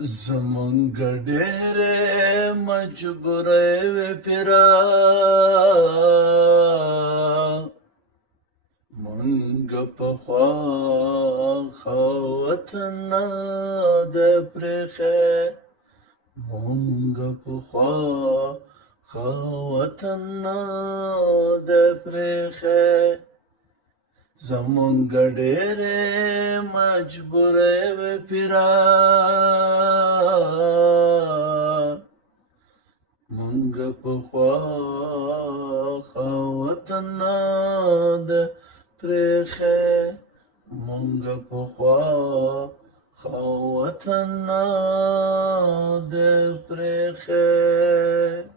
زمونږ ډېرې مجبورۍ وې پیرا، مونږ پخوا ښه وطن نه دی پرېښی، مونږ پخوا ښه وطن نه دی پرېښی. زمونږ ډېرې مجبورۍ وې پیرا، مونږ پخوا ښه وطن نه دی پرېښی، مونږ پخوا ښه وطن نه دی پرېښی.